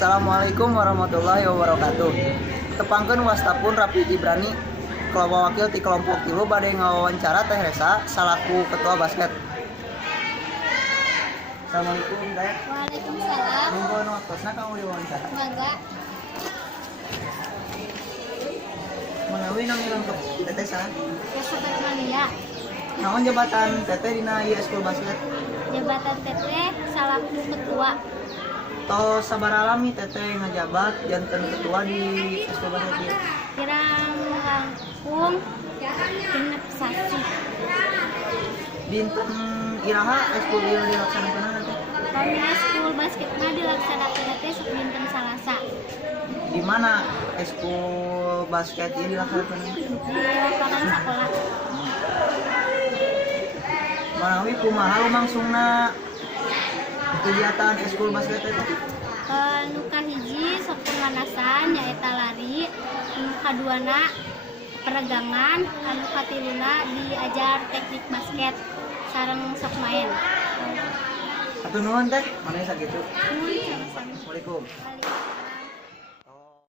Assalamualaikum warahmatullahi wabarakatuh. Tepangkeun wastapun Rapi Ibrani kelompok wakil ti kelompok 3 bade ngawawancara Teh Resa salaku ketua basket. Assalamualaikum Teh. Waalaikumsalam. Monggo nu waktosna kanggo diwawancara. Mangga. Menawi nami lengkap Teteh saha? Resa Batmania. Naon jabatan Teteh dina ieu eskul basket? Jabatan Teteh salaku ketua. Tos sabaraha lami Teteh ngajabat janten ketua di eskul basket ieu? Kirang langkung genep sasi. Dinten iraha eskul ieu dilaksanakeun Teh? Pamina eskul basket mah dilaksanakeun teh sok dinten Salasa. Di mana eskul basket ieu dilaksanakeun? Di lapangan sekolah. Manawi kumaha lumangsungna kegiatan eskul basket itu? Nu kahiji sok pemanasan nyaeta lari, nu kaduana peregangan, anu katiluna diajar teknik basket sareng sok main. Atuh nuhun Teh, maneh sakitu. Nuhun sama-sama. Assalamualaikum.